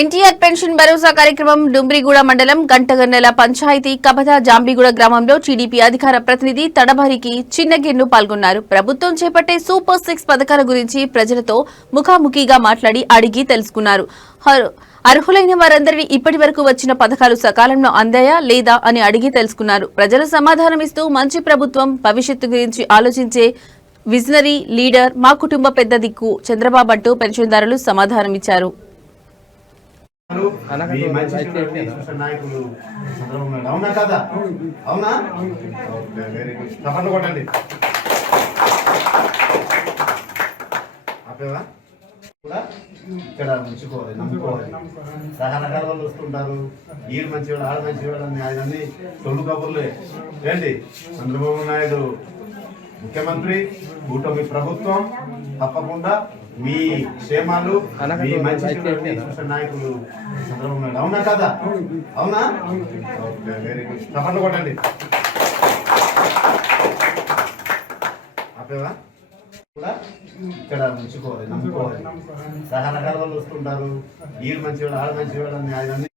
NTR pension భరోసా కార్యక్రమం డుంబ్రిగూడ మండలం గంటగన్నెల పంచాయతీ కబద జాంబిగూడ గ్రామంలో టీడీపీ అధికార ప్రతినిధి తడబరికి చిన్నగిన్ను పాల్గొన్నారు. ప్రభుత్వం చేపట్టే సూపర్ సిక్స్ పథకాల గురించి ప్రజలతో ముఖాముఖిగా మాట్లాడి అడిగి తెలుసుకున్నారు. అర్హులైన వారందరినీ ఇప్పటి వరకు వచ్చిన పథకాలు సకాలంలో అందాయా లేదా అని అడిగి తెలుసుకున్నారు. ప్రజలు సమాధానమిస్తూ మంచి ప్రభుత్వం భవిష్యత్తు గురించి ఆలోచించే విజనరీ లీడర్ మా కుటుంబ పెద్ద దిక్కు చంద్రబాబు అంటూ పెన్షన్దారులు సమాధానమిచ్చారు. మీ మంచి నాయకులు అవునా కదా? అవునా? వెరీ గుడ్ కొట్టండి. ఆపేవా? కూడా ఇక్కడ ఉంచుకోవాలి నమ్ముకోవాలి. రకరకాల వాళ్ళు వస్తుంటారు. ఈడు మంచివాడు ఆడ మంచివాడు అని ఆయనన్ని తొమ్మిది కబుర్లే ఏంటి? చంద్రబాబు నాయుడు ముఖ్యమంత్రి కూటమి ప్రభుత్వం తప్పకుండా మీ క్షేమాలు మీ మంచి నాయకులు చంద్రబాబు అవునా కదా? అవునా? ఓకే వెరీ గుడ్ తప్పకుండా కొట్టండి. కూడా ఇక్కడ ఉంచుకోవాలి నమ్ముకోవాలి. రకరకాల వాళ్ళు వస్తుంటారు. ఈడు మంచివాడు ఆడ మంచివాడు అని